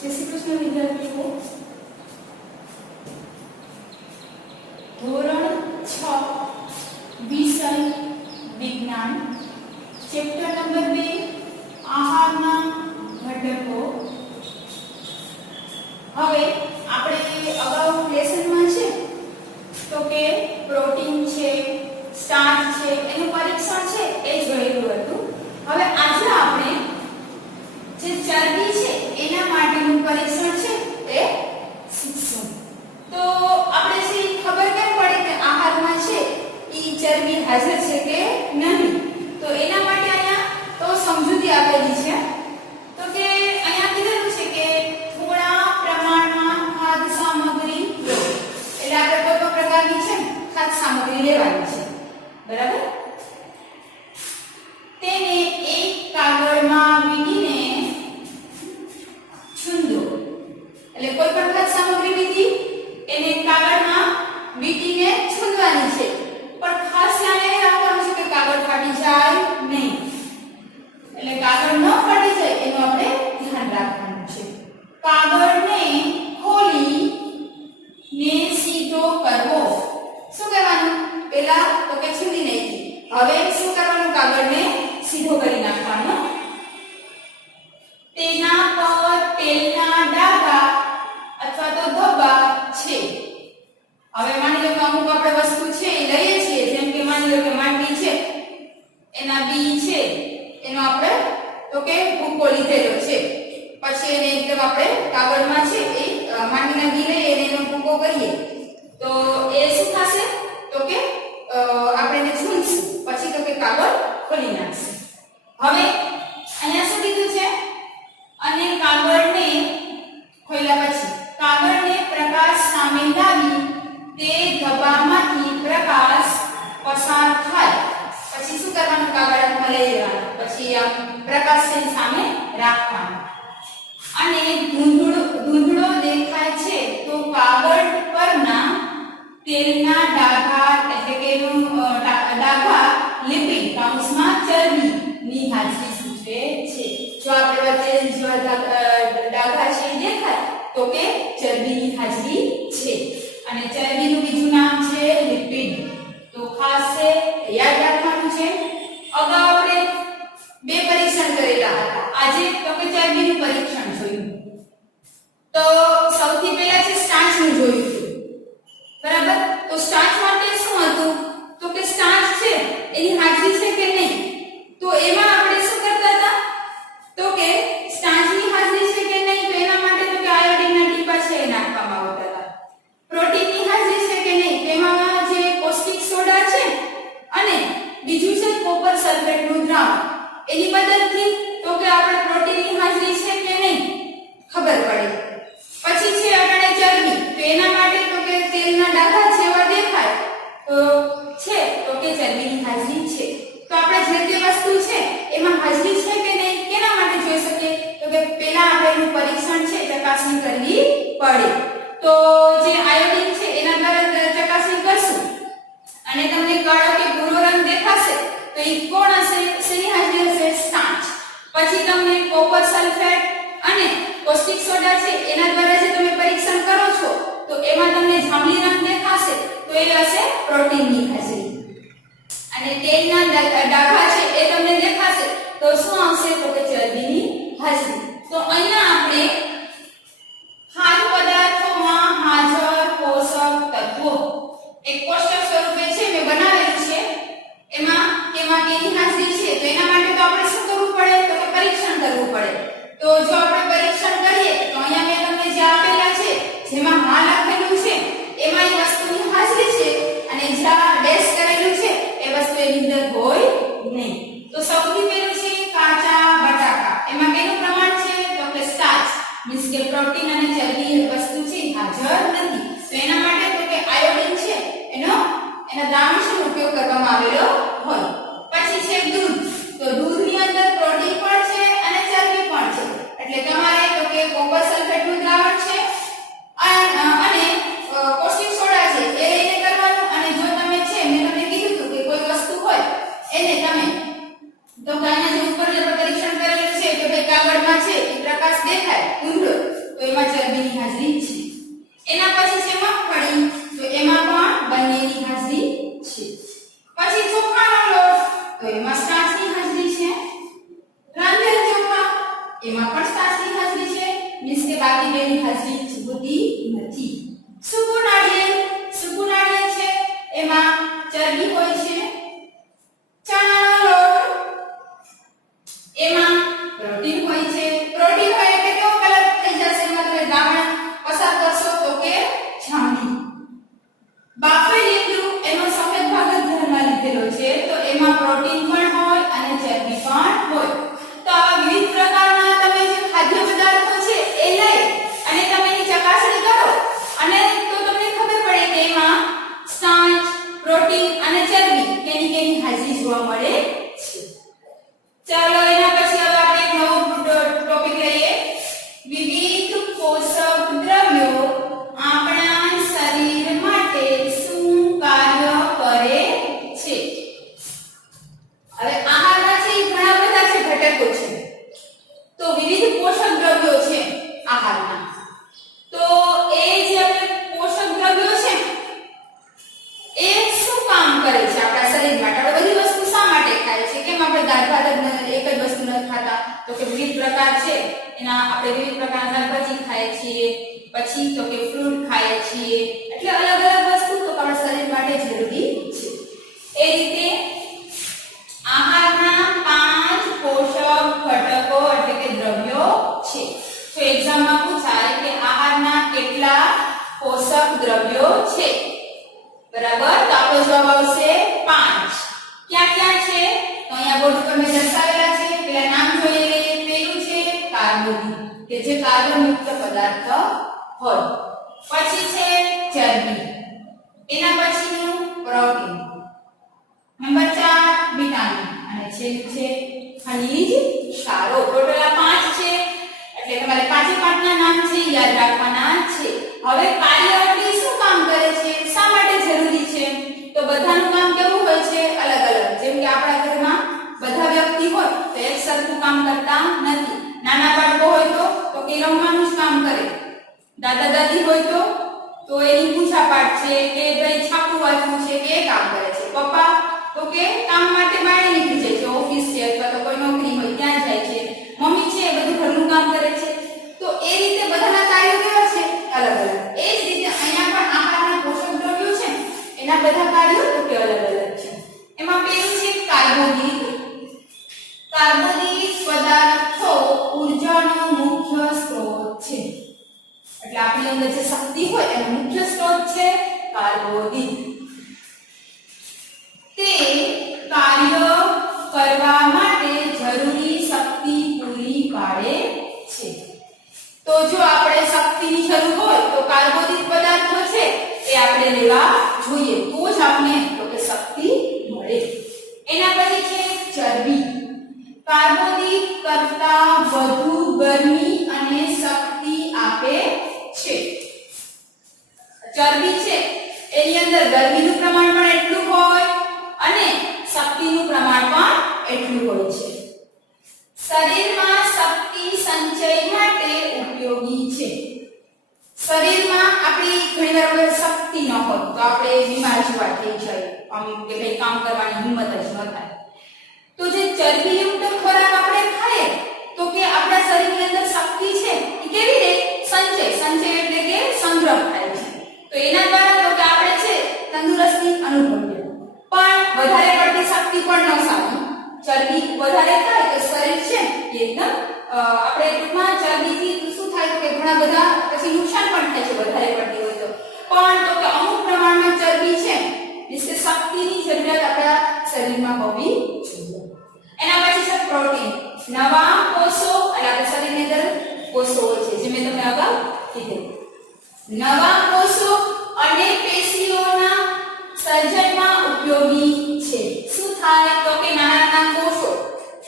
જય શ્રી કૃષ્ણ વિદ્યાર્થીઓ. ધોરણ 6 વિષય વિજ્ઞાન, ચેપ્ટર નંબર 2 આહારના ઘટકો. હવે આપણે અગાઉ લેસનમાં છે તો કે પ્રોટીન છે, સ્ટાર્ચ છે, એનું પરીક્ષણ છે એ જોયેલું હતું. હવે આજે આપણે જે ચરબી છે એના માટેનું પરીક્ષણ છે એ શીખશું. તો આપણે જે ખબર કેમ પડે કે આહારમાં છે ઈ ચરબી હાજર છે કે નહીં, તો એના માટે અહીંયા તો સમજૂતી આપેલી છે. તો કે અહીંયા કીધેલું છે કે થોડા પ્રમાણમાં ખાદ્ય સામગ્રી લો. એટલે આપણે કોઈ પણ પ્રકારની છે ખાદ્ય સામગ્રી લેવાની છે, બરાબર. તેને એક કાગળમાં વીંટીને છૂંદો. એટલે કોઈ પણ ખાદ્ય સામગ્રી લીધી એને કાગળમાં વીંટીને છૂંદવાની છે, પણ ખાસ ધ્યાન એ રાખવાનું છે કે કાગળ ફાટી જાય નહીં. એટલે કાગળ ન ફાટી જાય એનું આપણે ધ્યાન રાખવાનું છે. કાગળને ખોલી ને સીધો કરવો. શું કરવાનું? પહેલા તો કે છૂંદી નાખી, હવે શું કરવાનું? કાગળને સીધો કરી નાખવાનો. તેના પર તેલના ડાઘા અથવા તો ધબ્બા છે. હવે માની લો કે અમુક આપણે વસ્તુ છે એ લઈએ છીએ, જેમ કે માની લો કે માંડવી છે, એના બી છે, એનો આપણે તો કે ભૂકો લીધેલો છે, પછી એને એકદમ આપણે કાગળમાં છે એ માંડવીના બી લઈએ અને એનો ભૂકો કરીએ તો એ શું થશે? તો કે આપણે એને છૂંદશું, પછી તો કે કાગળ ખોલી નાખશે. હવે અહીંયા શું કીધું છે? અને કાગળને ખોલ્યા પછી કાગળને પ્રકાશ સામે લાવી તે ધબ્બામાંથી પ્રકાશ પસાર થાય પછી શું કરવાનું? કાગળ હાથમાં લઈ લેવાનું, પછી આ પ્રકાશની સામે રાખવાનું. અને ધૂંધળો દેખાય છે તો કાગળ પરના તેલના ડાઘા એટલે કે ડાઘા લિપિડ કાઉન્સમાં ચરબીની હાજરી સૂચવે છે. જો આપણે તેલ જેવા ડાઘા છે દેખાય તો કે ચરબીની હાજરી છે. અને ચરબીનું બીજું નામ છે લિપિડ. તો ખાસ છે યાદ રાખવાનું છે. અગાઉ આપણે બે પરીક્ષણ કરેલા હતા, આજે તો કે ચરબીનું પરીક્ષણ જોયું. તો સૌથી પહેલા છે સ્ટાર્ચનું જોયું હતું, બરાબર. તો સ્ટાર્ચ માટે શું હતું? તો કે સ્ટાર્ચ છે એની હાજરી છે કે નહીં, તો એમાં આપણે શું કરતા હતા? તો કે સ્ટાર્ચની હાજરી છે કે નહીં, તો એના માટે તો કે આયોડિનના ટીપા છે એ નાખવામાં આવતા હતા. પ્રોટીનની હાજરી છે કે નહીં, તેમાં જે પૌષ્ટિક સોડા છે અને બીજું છે કોપર સલ્ફેટનું દ્રાવણ, એની મદદથી તો કે આપણે પ્રોટીનની હાજરી છે કે નહીં ખબર પડે. પછી છે આપણે ચરબી, તો એના માટે તો કે તેલના ડાઘા જેવા દેખાય તો છે તો કે ચરબીની હાજરી છે. તો આપણે જે તે વસ્તુ છે એમાં હાજરી છે કે નહીં કેના માટે જોઈ શકીએ? તો કે પહેલા આપણે એનું પરીક્ષણ છે ચકાસણી કરવી પડે. તો જે આયોડિન છે એના દ્વારા ચકાસણી કરશું અને તમને કાળો કે ભૂરો રંગ દેખાશે તો એ કોણ હશે? શેની હાજરી હશે? સ્ટાર્ચ. પછી તમને કોપર સલ્ફેટ અને પૌષ્ટિક સોડા છે એના દ્વારા જે તમે પરીક્ષણ કરો છો તો એમાં તમને જાંબલી રંગ દેખાશે તો એ હશે પ્રોટીનની હાજરી. અને તેલના ડાઘા છે એ તમને દેખાશે તો શું આવશે? તો કે ચરબીની હાજરી. તો અહીંયા આપણે ખાદ્ય પદાર્થોમાં હાજર પોષક તત્વો એક કોષ્ટક સ્વરૂપે છે મેં બનાવેલું છે. એમાં કેની હાજરી છે તો એના માટે તો આપણે શું કરવું પડે? તો કે પરીક્ષણ કરવું પડે. તો જો આપણે પરીક્ષણ કરીએ તો અહીંયા મેં તમને જે આપેલા છે જેમાં હા લખેલું છે એમાં એ વસ્તુની હાજરી છે અને જ્યાં ડેશ કરેલું છે એ વસ્તુ એની અંદર હોય નહીં. તો સૌથી પહેલું છે કાચા બટાકા. એમાં કેનું પ્રમાણ છે? તો કે સ્ટાર્ચ મીન્સ કે પ્રોટીન અને ચરબી વસ્તુ છે હાજર નથી. તો એના માટે તો કે આયોડિન છે એના દ્રાવણનો ઉપયોગ કરવામાં આવેલો હોય. પછી છે દૂધ. તો દૂધની અંદર પ્રોટીન પણ છે અને ચરબી પણ છે, એટલે તમારે તો કે કોપર સલ્ફેટનું દ્રાવણ છે અને પૌષ્ટિક સોડા છે એ લઈને કરવાનું. અને જો તમે છે મેં તમને કીધું હતું કે કોઈ વસ્તુ હોય એને તમે તો કાના જે ઉપર જે પરીક્ષણ કરેલું છે કે ભાઈ કાગળમાં છે પ્રકાશ દેખાય ધૂંધળો ચરબી હોય છે, ચણાનો લોટ એમાં પ્રોટીન હોય છે, પ્રોટીન હોય એટલે કેવો કલર થઈ જશે, એમાં તમે દ્રાવણ પસાર કરશો તો કે જાંબલી. બાફેલી ઈંડું એનો સફેદ ભાગ જ ધ્યાનમાં લીધેલો છે, તો એમાં પ્રોટીન પણ હોય અને ચરબી પણ હોય. તો આવા વિવિધ પ્રકારના તમે જે ખાદ્ય પદાર્થો છે એ લઈ અને તમે એની ચકાસણી કરો અને તો તમને ખબર પડે કે એમાં સ્ટાર્ચ, પ્રોટીન અને ચરબી કેની હાજરી જોવા મળે છે. ચાલો એના પછી હવે આપણે એક નવો ટોપિક લઈએ. વિવિધ પોષક દ્રવ્યો આપણા શરીર માટે શું કાર્ય કરે છે? હવે આહારના છે ઘણા બધા છે ઘટકો છે, તો વિવિધ પોષક દ્રવ્યો છે આહારના. તો એ જે આપણે પોષક દ્રવ્યો છે એ શું કામ કરે છે આપણા શરીર માટે? આપણે બધી વસ્તુ શા માટે ખાય છે? કેમ આપણે દાળ ભાત જ એક જ વસ્તુ નથી ખાતા? તો કે વિવિધ પ્રકાર છે એના, આપણે વિવિધ પ્રકારના શાકભાજી ખાઈએ છીએ, પછી તો કે ફ્રૂટ ખાઈએ છીએ, એટલે અલગ અલગ વસ્તુ તો આપણા શરીર માટે જરૂરી છે. એ રીતે આહારના 5 પોષક ઘટકો એટલે કે દ્રવ્યો છે. તો એક્ઝામમાં પૂછાય કે આહારના કેટલા પોષક દ્રવ્યો છે? બરાબર, તો આપણો જવાબ આવશે 5. ક્યાં ક્યાં છે? તો અહીંયા બોર્ડ ઉપર મેં દર્શાવેલા છે. પેલા નામ જોઈ લઈએ. પેલું છે કાર્બોદિત કે જે કાર્બન યુક્ત પદાર્થ હોય. પછી છે ચરબી, એના પછીનું પ્રોટીન, નંબર 4 વિટામિન અને છેલ્લું છે ખનિજ ક્ષારો. ટોટલ આ 5 છે, એટલે તમારે પાંચે પાંચના નામ છે યાદ રાખવાના છે. હવે કાર્ય એટલે શું કામ કરે છે, શા માટે જરૂરી છે? તો બધાનું કામ કેવું હોય છે? અલગ અલગ. જેમ કે આપણા ઘરમાં બધા વ્યક્તિ હોય તો એક સરખું કામ કરતા નથી. નાના બાળકો હોય તો કે રમવાનું જ કામ કરે. દાદા દાદી હોય તો એની પૂજાપાઠ છે કે ભાઈ છાપું વાંચવું છે કે એ કામ કરે છે. પપ્પા તો કે કામ માટે બહાર નીકળી જાય છે, ઓફિસ છે અથવા તો કોઈ નોકરી હોય ત્યાં જાય છે. મમ્મી છે બધું ઘરનું કામ કરે છે. તો એ રીતે બધાના કાર્યો કેવા છે? અલગ અલગ. એ જ રીતે અહીંયા પણ આહારના પોષક દ્રવ્યો છે એના બધા કાર્યો તો કે અલગ અલગ છે. એમાં પેલું છે કાર્બોદિત. કાર્બોદિત પદાર્થો ઊર્જાનો મુખ્ય સ્ત્રોત છે. એટલે આપણી અંદર જે શક્તિ હોય એનો મુખ્ય સ્ત્રોત છે કાર્બોદિત. તે કાર્ય કરવા માટે જરૂરી શક્તિ પૂરી પાડે છે. તો જો આપણે શક્તિની જરૂર હોય તો કાર્બોદિત પદાર્થો છે એ આપણે લેવા જોઈએ, તો જ આપણે તો કે શક્તિ મળે. એના પછી છે ચરબી. કાર્બોદિત કરતા વધુ ગરમી અને શક્તિ આપે છે. ચરબી છે એની અંદર ગરમીનું પ્રમાણ પણ એટલું હોય અને શક્તિનું પ્રમાણ પણ એટલું હોય છે. શરીરમાં શક્તિ સંચય માટે ઉપયોગી છે. શરીરમાં આપણી ઘણીવાર શક્તિ ન હોય તો આપણે બીમાર જેવા થઈ જાય, આમ કે ભાઈ કામ કરવાની હિંમત જ ન થાય. તો જે ચરબીયુક્ત ખોરાક આપણે ખાઈએ તો કે આપણા શરીરની અંદર શક્તિ છે એ કેવી રહે? સંચય એટલે કે સંગ્રહ થાય છે. તો એના દ્વારા તો કે આપણે છે તંદુરસ્તી અનુભવીએ. પણ વધારે પડતી શક્તિ પણ ન સારી. ચરબી વધારે થાય તો શરીર છે એકદમ આપણે ટૂંકમાં ચરબીથી શું થાય તો કે ઘણા બધા પછી નુકસાન પણ થાય છે વધારે પડતી હોય તો. પણ તો કે અમુક પ્રમાણમાં ચરબી છે એટલે શક્તિની જરૂરિયાત આપણા શરીરમાં હોવી જોઈએ. એના પછી છે પ્રોટીન. નવા કોષો એટલે આપણા શરીરની અંદર કોષો છે જે મેં તમને અગાઉ કીધું. નવા કોષો અને પેશીઓના સર્જનમાં ઉપયોગી છે. શું થાય તો કે નાના નાના કોષો,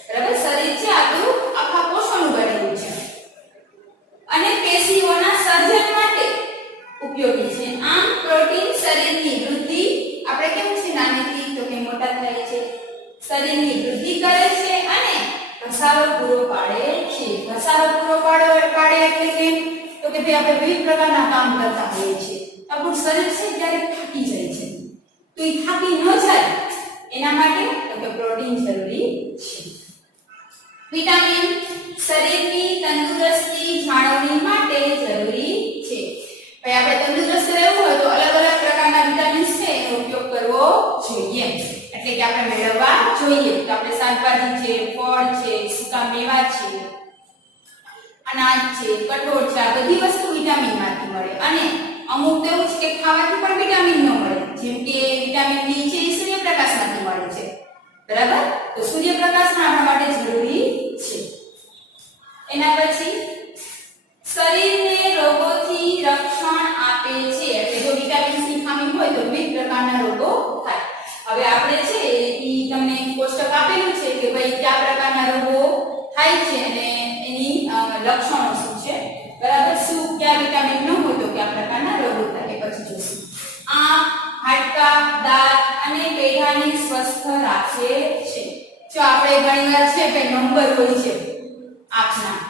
બરાબર, શરીર છે આપણું આખા કોષોનું બનેલું છે અને પેશીઓના સર્જન માટે ઉપયોગી છે. આમ પ્રોટીન શરીરની વૃદ્ધિ, આપણે કેમ છે નાનીથી તો કે મોટા થાય છે, શરીરની વૃદ્ધિ કરે છે અને ઘસારો પૂરો પાડે છે. ઘસારો પૂરો પાડે એટલે કે તો કે ભાઈ આપણે વિવિધ પ્રકારના કામ કરતા હોઈએ છીએ. આપણું શરીર છે ત્યારે થાકી જાય છે, તો એ થાકી ન જાય એના માટે તો કે પ્રોટીન જરૂરી છે. વિટામિન શરીરની તંદુરસ્તી જાળવણી માટે જરૂરી છે. ભાઈ આપણે તંદુરસ્ત રહેવું હોય તો અલગ અલગ પ્રકારના વિટામિન્સ છે એનો ઉપયોગ કરવો જોઈએ. રીતે આપણે મેળવવા જોઈએ. તો આપણે શાકભાજી છે, ફળ છે, સૂકા મેવા છે, અનાજ છે, કઠોળ છે, આ બધી વસ્તુ વિટામિનમાંથી મળે. અને અમુક તો એવું છે કે ખાવાથી પણ વિટામિન ન મળે, જેમ કે વિટામિન ડી છે એ સૂર્યપ્રકાશમાંથી મળે છે. બરાબર? તો સૂર્યપ્રકાશ પણ આપણા માટે જરૂરી છે. એના પછી શરીરને રોગોથી રક્ષણ આપે છે. એટલે જો વિટામિન સી ખામી હોય તો વિવિધ પ્રકારના રોગો થાય. હવે આપણે છે ઈ તમને કોષ્ટક આપેલું છે કે ભાઈ કયા પ્રકારના રોગો થાય છે અને એની લક્ષણો શું છે. બરાબર? શું કયા વિટામિન ન હોય તો કયા પ્રકારના રોગો થાય એ પછી જોઈશું. આંખ, હાડકાં, દાંત અને પેઢાને સ્વસ્થ રાખે છે. જો આપણે ઘણીવાર છે કે નંબર હોય છે આંખના,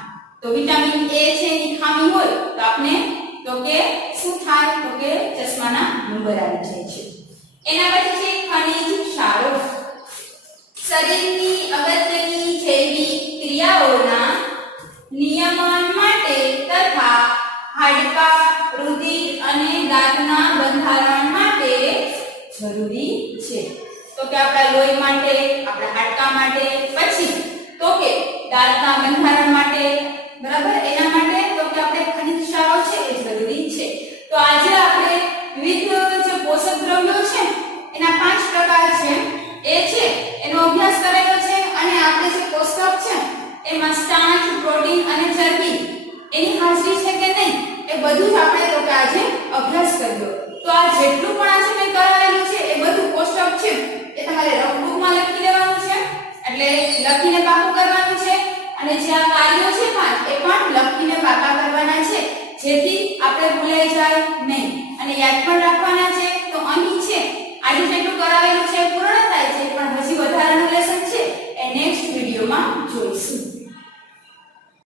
તો વિટામિન એ છે એની ખામી હોય તો આપણે તો કે શું થાય તો કે ચશ્માના નંબર આવી જાય છે. એના પછી છે ખનિજ ક્ષારો. શરીરની અગત્યની જૈવિક ક્રિયાઓના નિયમન માટે તથા હાડકાં, રુધિર અને દાંતના બંધારણ માટે જરૂરી છે. તો કે આપણા લોહી માટે, આપણા હાડકાં માટે, પછી તો કે દાંતના બંધારણ માટે. બરાબર? એના માટે તો કે આપણે ખનિજ ક્ષારો છે એ જરૂરી છે. તો આજે આપણે વિવિધ જે પોષક દ્રવ્યો છે એના 5 પ્રકાર છે એ છે એનો અભ્યાસ કરેલો છે. અને આપણે જે કોષ્ટક છે એમાં સ્ટાર્ચ, પ્રોટીન અને ચરબી એની હાજરી છે કે નહીં એ બધું જ આપણે તો કે આજે અભ્યાસ કર્યો. તો આ જેટલું પણ આજે મેં કરાવેલું છે એ બધું કોષ્ટક છે એ તમારે રફબુકમાં લખી લેવાનું છે. એટલે લખીને પાકું કરવાનું છે. અને જે આ કાર્યો છે એ પણ લખીને પાકા કરવાના છે, જેથી આપણે ભૂલાઈ જાય નહીં. અને યાદ પણ રાખવાના છે. તો અહીં છે આજે